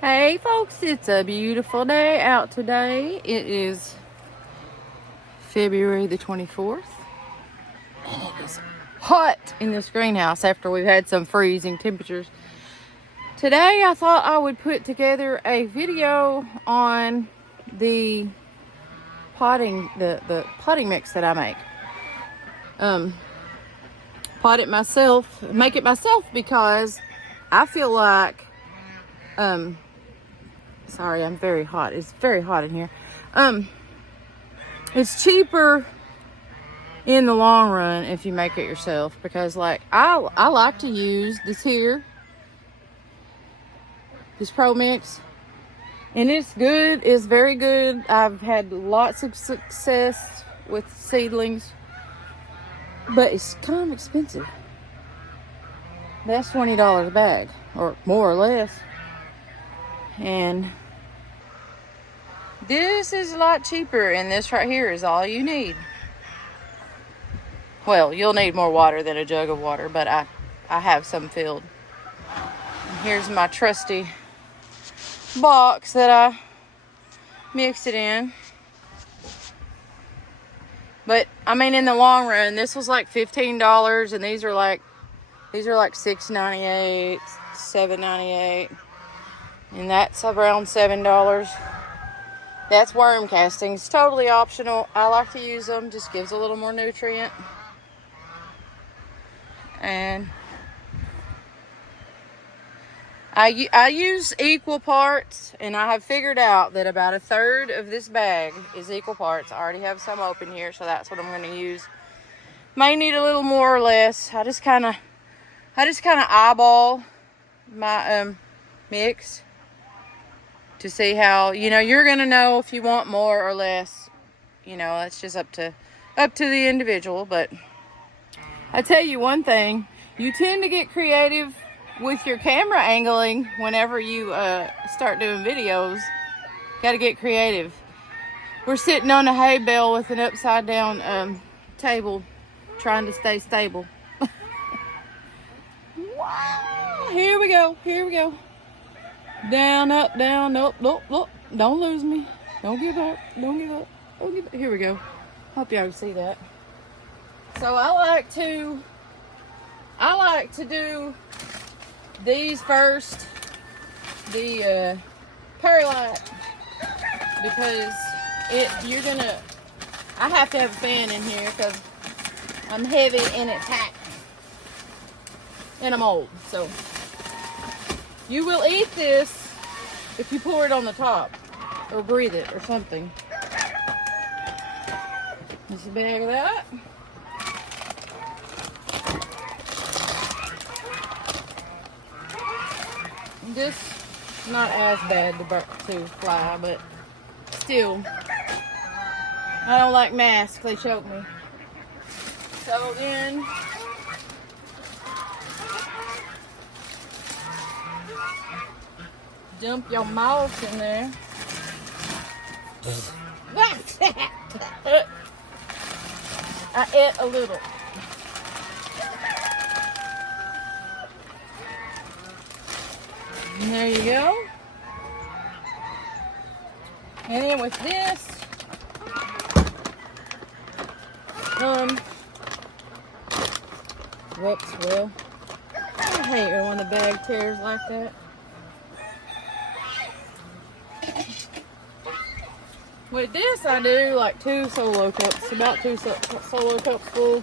Hey folks, it's a beautiful day out today. It is February the 24th. And it is hot in this greenhouse after we've had some freezing temperatures. Today I thought I would put together a video on the potting, the potting mix that I make. Pot it myself, make it myself because I feel like sorry, I'm very hot. It's very hot in here. It's cheaper in the long run if you make it yourself, because like I like to use this Pro Mix, and it's good. It's very good. I've had lots of success with seedlings, but it's kind of expensive. That's $20 a bag, or more or less. And this is a lot cheaper, and this right here is all you need. Well, you'll need more water than a jug of water, but I have some filled. And here's my trusty box that I mix it in. But I mean, in the long run, this was like $15, and these are like $6.98, $7.98, and that's around $7. That's worm castings. Totally optional. I like to use them. Just gives a little more nutrient. And I use equal parts, and I have figured out that about a third of this bag is equal parts. I already have some open here, so that's what I'm going to use. May need a little more or less. I just kind of eyeball my mix to see how, you're going to know if you want more or less. It's just up to the individual. But I tell you one thing, you tend to get creative with your camera angling whenever you start doing videos. Got to get creative. We're sitting on a hay bale with an upside down table, trying to stay stable. Wow. Here we go. Down, up, down, up, up. Don't lose me. Don't give up. Here we go. Hope y'all can see that. So I like to do these first, the Perlite, because I have to have a fan in here because I'm heavy and it's hot and I'm old. So you will eat this if you pour it on the top or breathe it or something. Just a bag of that. This not as bad to fly, but still, I don't like masks. They choke me. So then dump your moss in there. I ate a little. And there you go. And then with this, whoops, well, I hate it when the bag tears like that. With this, I do like 2 solo cups, about 2 solo cups full.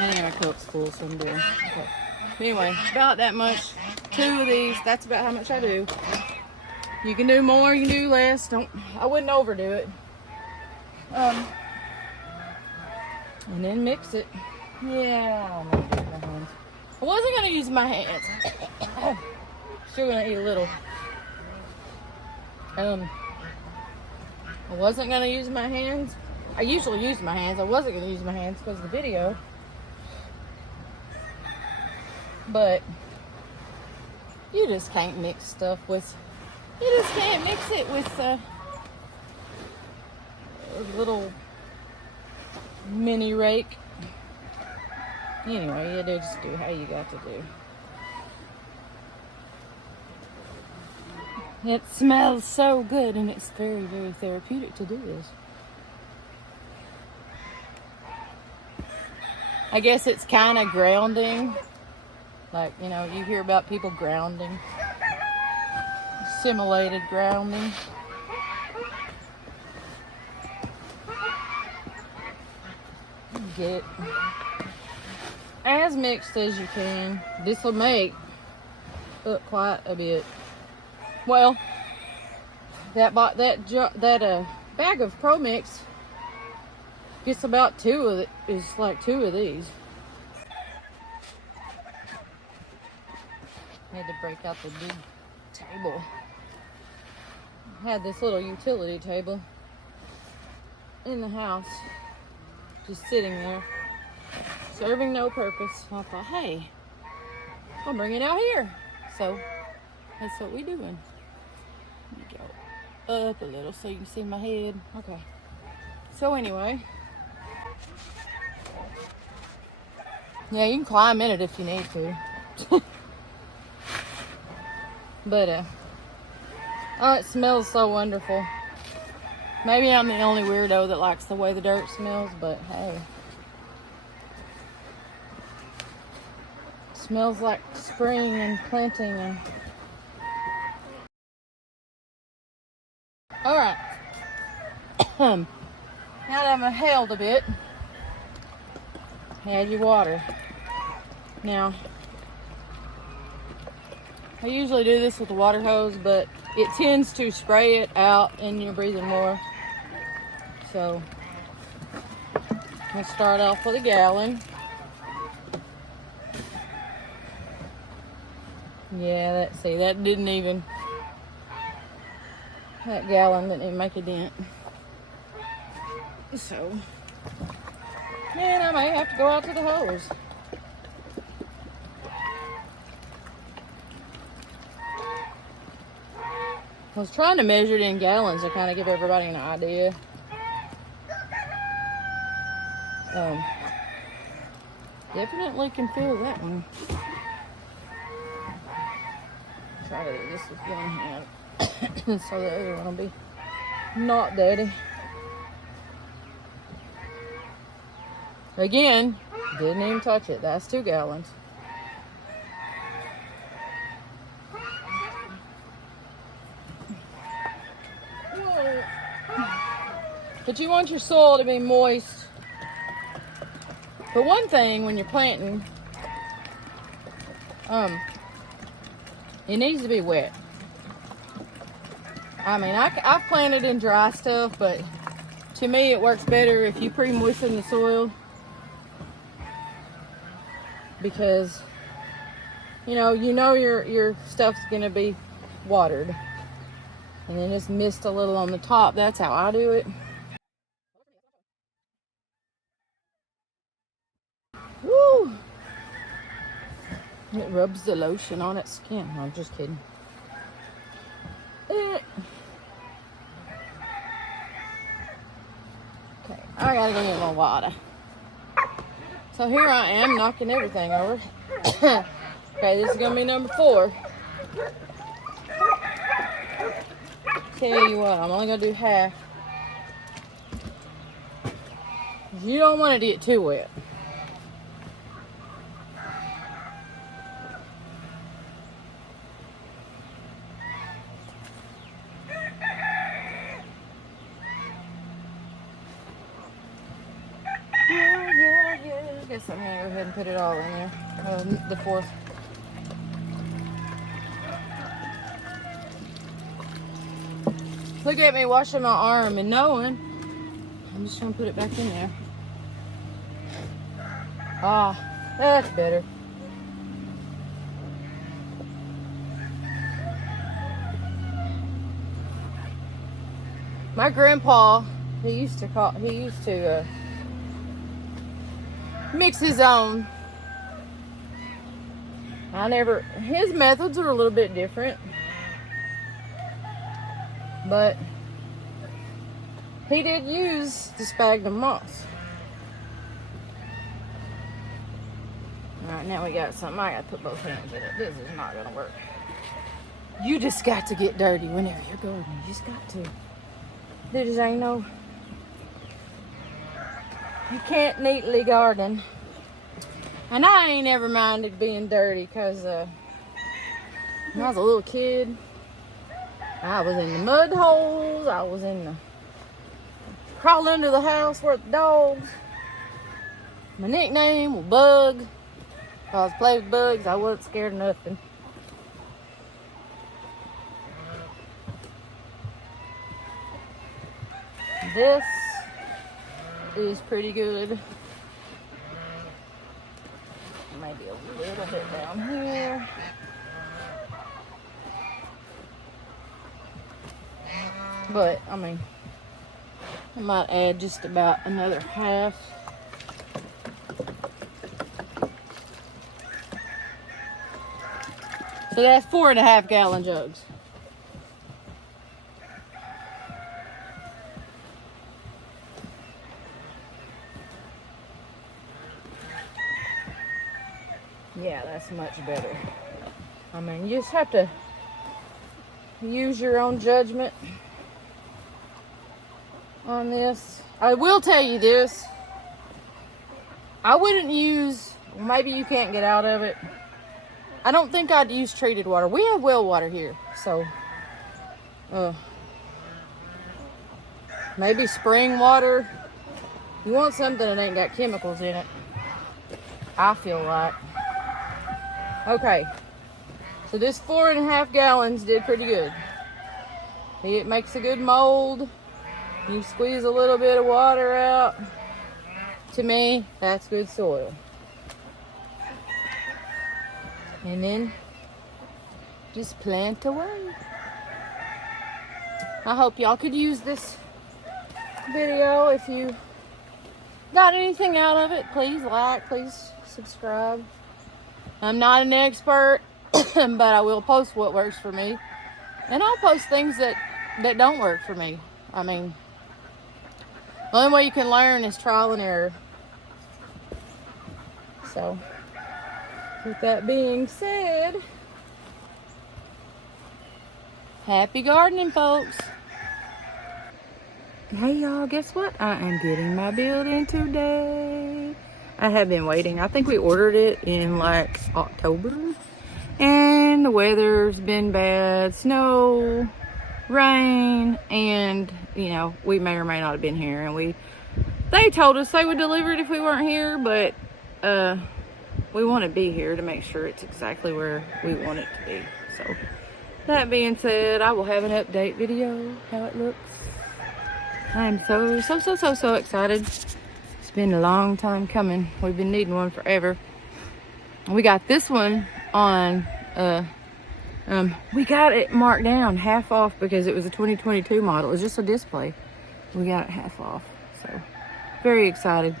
I think my cup's full, so I'm doing. Okay. Anyway, about that much. 2 of these, that's about how much I do. You can do more, you can do less. I wouldn't overdo it. And then mix it. Yeah, I'm gonna do it with my hands. I wasn't gonna use my hands. Still gonna eat a little. I wasn't gonna use my hands. I usually use my hands. I wasn't gonna use my hands because of the video. But you just can't mix stuff with. You just can't mix it with a little mini rake. Anyway, you just do how you got to do. It smells so good, and it's very, very therapeutic to do this. I guess it's kind of grounding. Like, you know, you hear about people grounding. Simulated grounding. Get it as mixed as you can. This will make up quite a bit. Well, that bag of Pro Mix gets about two of it. Is like two of these. I had to break out the big table. I had this little utility table in the house, just sitting there, serving no purpose. I thought, hey, I'll bring it out here. So that's what we're doing. Let me go up a little so you can see my head. Okay. So anyway, yeah, you can climb in it if you need to. But oh, it smells so wonderful. Maybe I'm the only weirdo that likes the way the dirt smells, but hey. It smells like spring and planting and... Alright. Now that I've held a bit, add your water. Now, I usually do this with a water hose, but it tends to spray it out and you're breathing more. So, I'm going to start off with a gallon. Yeah, that didn't even, that gallon didn't even make a dent. So, man, I may have to go out to the hose. I was trying to measure it in gallons to kind of give everybody an idea. Definitely can feel that one. Try to do this with one hand so the other one will be not dirty. Again, didn't even touch it. That's 2 gallons. But you want your soil to be moist. But one thing when you're planting, it needs to be wet. I mean, I've planted in dry stuff, but to me it works better if you pre-moisten the soil. Because, you know your stuff's gonna be watered. And then just mist a little on the top. That's how I do it. Woo! It rubs the lotion on its skin. No, I'm just kidding. Okay, I gotta go get my water. So here I am knocking everything over. Okay, this is gonna be number 4. Tell you what, I'm only gonna do half. You don't want it to get too wet. Yeah. I guess I'm gonna go ahead and put it all in there. The 4th. Look at me washing my arm and knowing I'm just gonna put it back in there. Ah, that's better. My grandpa, he used to mix his own. His methods are a little bit different. But he did use the sphagnum moss. Alright, now we got something. I gotta put both hands in it. This is not gonna work. You just got to get dirty whenever you're gardening. You just got to. There just ain't no... You can't neatly garden. And I ain't ever minded being dirty because when I was a little kid, I was in the mud holes. I was in the... Crawl under the house where the dogs. My nickname was Bug. If I was playing with bugs, I wasn't scared of nothing. This is pretty good. Maybe a little bit down here. But, I mean, I might add just about another half. So that's 4.5 gallon jugs. Yeah, that's much better. I mean, you just have to use your own judgment on this. I will tell you this. I wouldn't use, maybe you can't get out of it. I don't think I'd use treated water. We have well water here, so maybe spring water. You want something that ain't got chemicals in it, I feel like. Okay, so this 4.5 gallons did pretty good. It makes a good mold. You squeeze a little bit of water out. To me, that's good soil. And then just plant away. I hope y'all could use this video. If you got anything out of it, please like, please subscribe. I'm not an expert, but I will post what works for me. And I'll post things that don't work for me. I mean, the only way you can learn is trial and error. So, with that being said, happy gardening, folks. Hey, y'all, guess what? I am getting my building today. I have been waiting. I think we ordered it in like October. And the weather's been bad. Snow, rain, and, you know, we may or may not have been here. And they told us they would deliver it if we weren't here, but we want to be here to make sure it's exactly where we want it to be. So, that being said, I will have an update video, how it looks. I'm so excited. It's been a long time coming. We've been needing one forever. We got this one on, we got it marked down half off because it was a 2022 model. It was just a display. We got it half off. So, very excited.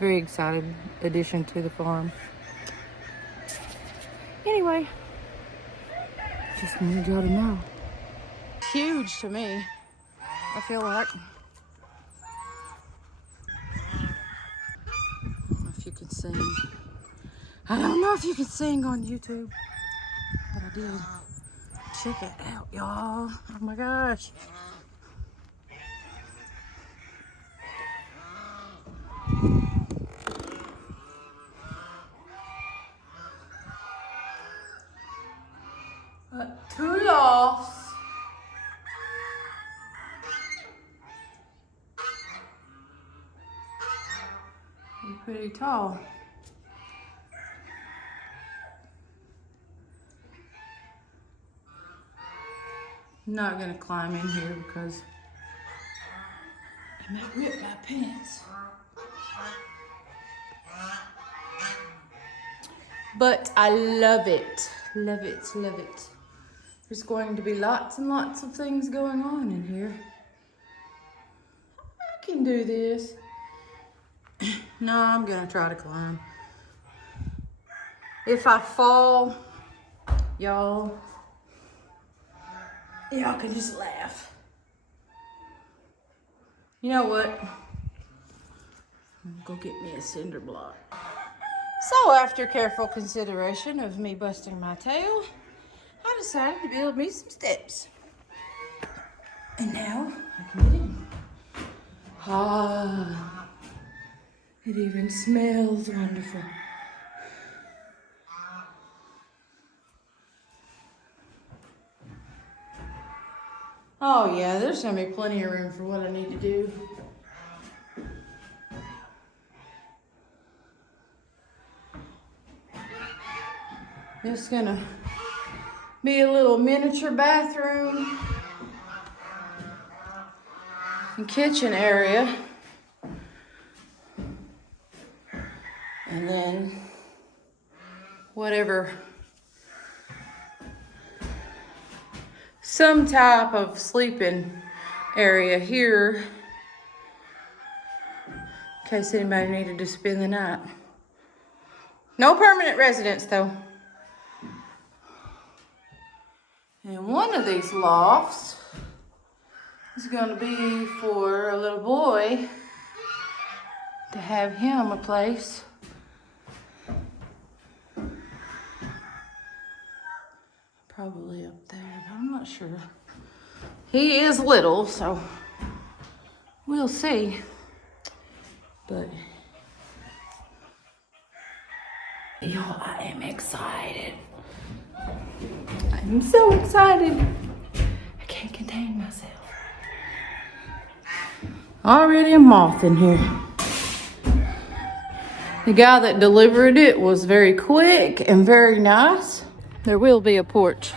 Very excited addition to the farm. Anyway, just wanted y'all to know. Huge to me, I feel like. I don't know if you can sing. I don't know if you can sing on YouTube, but I did. Check it out, y'all. Oh my gosh. Two lofts. They're pretty tall. I'm not gonna climb in here because I might rip my pants. But I love it. Love it, love it. There's going to be lots and lots of things going on in here. I can do this. No, I'm gonna try to climb. If I fall, y'all can just laugh. You know what? I'm gonna go get me a cinder block. So after careful consideration of me busting my tail, I decided to build me some steps. And now I can get in. Ah, it even smells wonderful. Oh yeah, there's gonna be plenty of room for what I need to do. It's gonna be a little miniature bathroom and kitchen area. And then whatever, some type of sleeping area here in case anybody needed to spend the night. No permanent residence though. And one of these lofts is going to be for a little boy to have him a place. Probably up there, but I'm not sure. He is little, so we'll see. But y'all, I am excited. I'm so excited. I can't contain myself. Already a moth in here. The guy that delivered it was very quick and very nice. There will be a porch